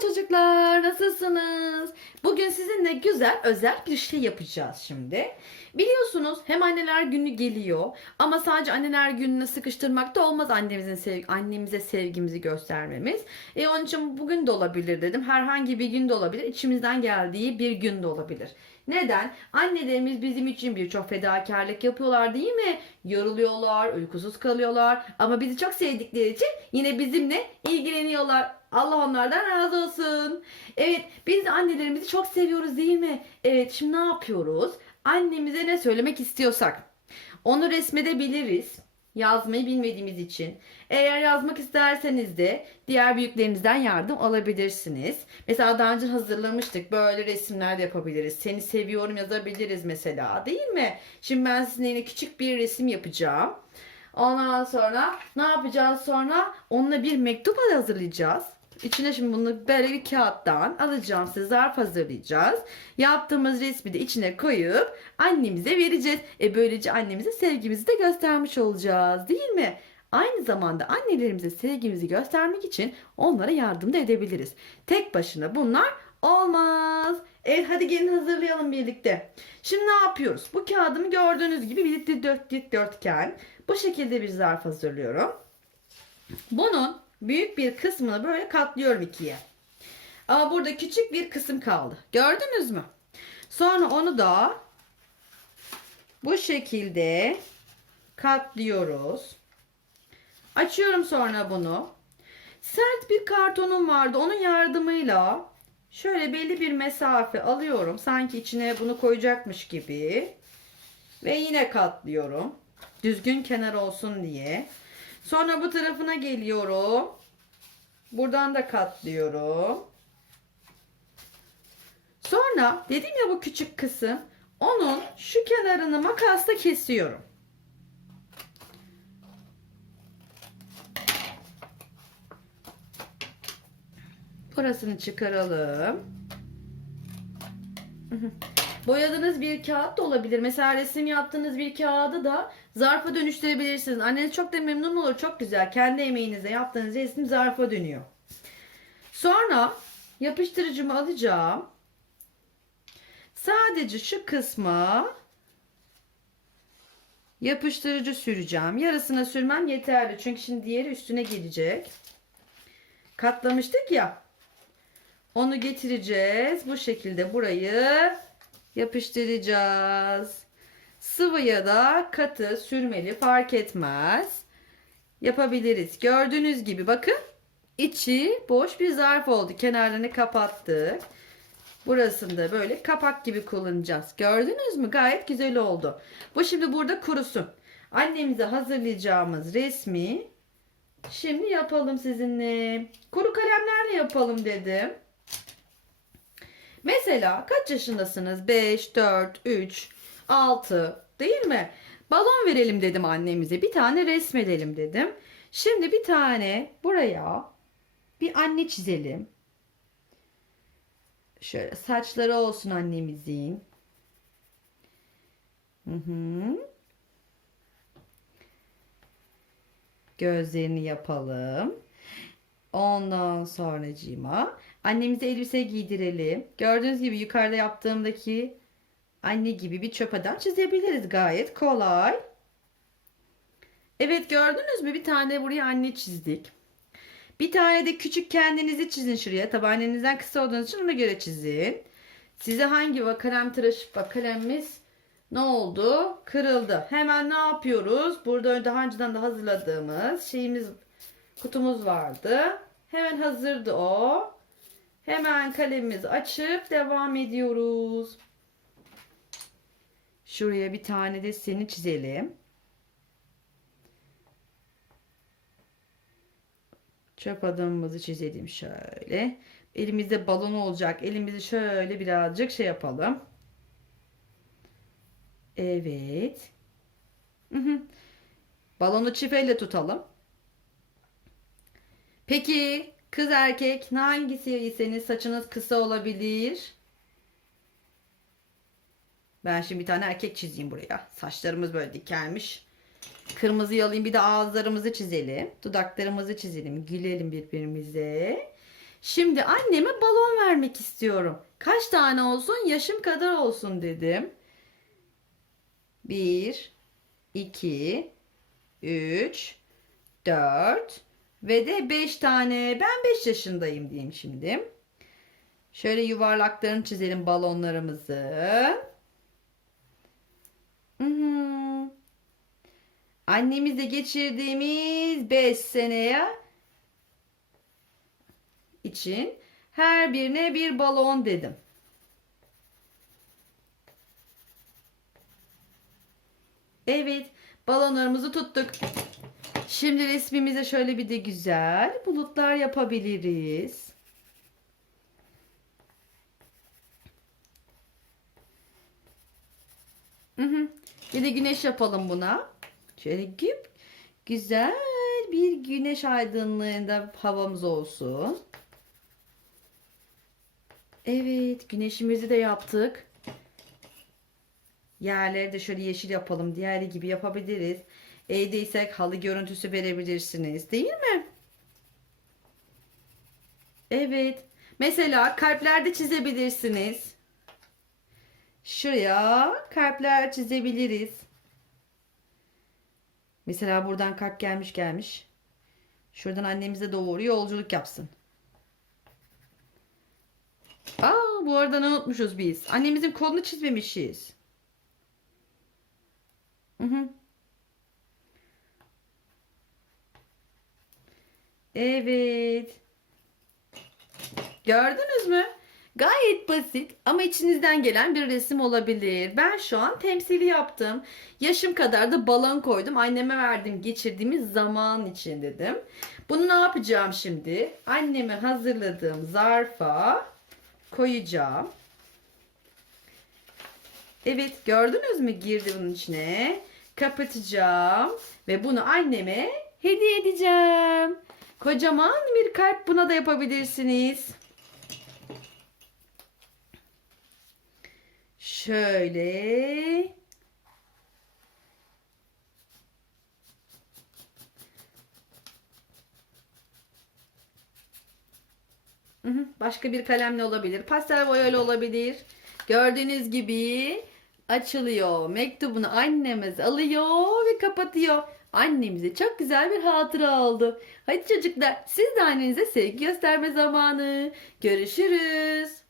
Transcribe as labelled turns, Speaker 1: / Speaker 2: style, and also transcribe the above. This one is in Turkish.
Speaker 1: çocuklar, nasılsınız? Bugün sizinle güzel, özel bir şey yapacağız şimdi. Biliyorsunuz hem anneler günü geliyor ama sadece anneler gününe sıkıştırmak da olmaz annemizin sev annemize sevgimizi göstermemiz. E onun için bugün de olabilir dedim. Herhangi bir gün de olabilir. İçimizden geldiği bir gün de olabilir. Neden? Annelerimiz bizim için birçok fedakarlık yapıyorlar değil mi? Yoruluyorlar, uykusuz kalıyorlar ama bizi çok sevdikleri için yine bizimle ilgileniyorlar. Allah onlardan razı olsun. Evet, biz annelerimizi çok seviyoruz değil mi? Evet, şimdi ne yapıyoruz? Annemize ne söylemek istiyorsak onu resmedebiliriz. Yazmayı bilmediğimiz için. Eğer yazmak isterseniz de diğer büyüklerinizden yardım alabilirsiniz. Mesela daha önce hazırlamıştık. Böyle resimler de yapabiliriz. Seni seviyorum yazabiliriz mesela değil mi? Şimdi ben sizinle yine küçük bir resim yapacağım. Ondan sonra ne yapacağız sonra? Onunla bir mektup hazırlayacağız. İçine şimdi bunu böyle bir kağıttan alacağım size zarf hazırlayacağız. Yaptığımız resmi de içine koyup annemize vereceğiz. E böylece annemize sevgimizi de göstermiş olacağız değil mi? Aynı zamanda annelerimize sevgimizi göstermek için onlara yardım da edebiliriz. Tek başına bunlar olmaz. Evet hadi gelin hazırlayalım birlikte. Şimdi ne yapıyoruz? Bu kağıdımı gördüğünüz gibi bir dört dörtgen. Bu şekilde bir zarf hazırlıyorum. Bunun büyük bir kısmını böyle katlıyorum ikiye. Ama burada küçük bir kısım kaldı. Gördünüz mü? Sonra onu da bu şekilde katlıyoruz. Açıyorum sonra bunu. Sert bir kartonum vardı. Onun yardımıyla şöyle belli bir mesafe alıyorum. Sanki içine bunu koyacakmış gibi. Ve yine katlıyorum. Düzgün kenar olsun diye. Sonra bu tarafına geliyorum. Buradan da katlıyorum. Sonra dedim ya bu küçük kısım. Onun şu kenarını makasla kesiyorum. Burasını çıkaralım. Boyadığınız bir kağıt da olabilir. Mesela resim yaptığınız bir kağıdı da zarfa dönüştürebilirsiniz. Anneniz çok da memnun olur. Çok güzel. Kendi emeğinizle yaptığınız resim zarfa dönüyor. Sonra yapıştırıcımı alacağım. Sadece şu kısma yapıştırıcı süreceğim. Yarısına sürmem yeterli. Çünkü şimdi diğeri üstüne gelecek. Katlamıştık ya. Onu getireceğiz. Bu şekilde burayı yapıştıracağız. Sıvı ya da katı sürmeli fark etmez. Yapabiliriz. Gördüğünüz gibi bakın içi boş bir zarf oldu. Kenarlarını kapattık. Burasını da böyle kapak gibi kullanacağız. Gördünüz mü? Gayet güzel oldu. Bu şimdi burada kurusun. Annemize hazırlayacağımız resmi şimdi yapalım sizinle. Kuru kalemlerle yapalım dedim. Mesela kaç yaşındasınız? 5, 4, 3, 6 değil mi? Balon verelim dedim annemize. Bir tane resmedelim dedim. Şimdi bir tane buraya bir anne çizelim. Şöyle saçları olsun annemizin. Hı hı. Gözlerini yapalım. Ondan sonracığıma annemize elbise giydirelim. Gördüğünüz gibi yukarıda yaptığımdaki anne gibi bir çöp adam çizebiliriz gayet kolay. Evet gördünüz mü bir tane buraya anne çizdik. Bir tane de küçük kendinizi çizin şuraya. Tabi annenizden kısa olduğunuz için ona göre çizin. Size hangi kalem tıraş bak ne oldu? Kırıldı. Hemen ne yapıyoruz? Burada daha önceden de hazırladığımız şeyimiz kutumuz vardı. Hemen hazırdı o. Hemen kalemimizi açıp devam ediyoruz. Şuraya bir tane de seni çizelim. Çöp adamımızı çizelim şöyle. Elimizde balon olacak. Elimizi şöyle birazcık şey yapalım. Evet. Balonu çift elle tutalım. Peki kız erkek hangisiyseniz saçınız kısa olabilir. Ben şimdi bir tane erkek çizeyim buraya. Saçlarımız böyle dikelmiş. Kırmızı alayım bir de ağızlarımızı çizelim. Dudaklarımızı çizelim. Gülelim birbirimize. Şimdi anneme balon vermek istiyorum. Kaç tane olsun? Yaşım kadar olsun dedim. 1, 2, 3, 4 ve de 5 tane. Ben 5 yaşındayım diyeyim şimdi. Şöyle yuvarlaklarını çizelim balonlarımızı. Hı hı. Annemizle geçirdiğimiz 5 seneye için her birine bir balon dedim. Evet, balonlarımızı tuttuk. Şimdi resmimize şöyle bir de güzel bulutlar yapabiliriz. Hı hı. Bir de güneş yapalım buna. Şöyle güp güzel bir güneş aydınlığında havamız olsun. Evet, güneşimizi de yaptık. Yerleri de şöyle yeşil yapalım. Diğeri gibi yapabiliriz. Evdeysek halı görüntüsü verebilirsiniz. Değil mi? Evet. Mesela kalpler de çizebilirsiniz. Şuraya kalpler çizebiliriz. Mesela buradan kalp gelmiş gelmiş. Şuradan annemize doğru yolculuk yapsın. Aa bu arada ne unutmuşuz biz? Annemizin kolunu çizmemişiz. Hı hı. Evet. Gördünüz mü? Gayet basit ama içinizden gelen bir resim olabilir. Ben şu an temsili yaptım. Yaşım kadar da balon koydum. Anneme verdim geçirdiğimiz zaman için dedim. Bunu ne yapacağım şimdi? Anneme hazırladığım zarfa koyacağım. Evet gördünüz mü girdi bunun içine. Kapatacağım ve bunu anneme hediye edeceğim. Kocaman bir kalp buna da yapabilirsiniz. Şöyle. Başka bir kalemle olabilir. Pastel boyayla olabilir. Gördüğünüz gibi açılıyor. Mektubunu annemiz alıyor ve kapatıyor. Annemize çok güzel bir hatıra oldu. Hadi çocuklar siz de annenize sevgi gösterme zamanı. Görüşürüz.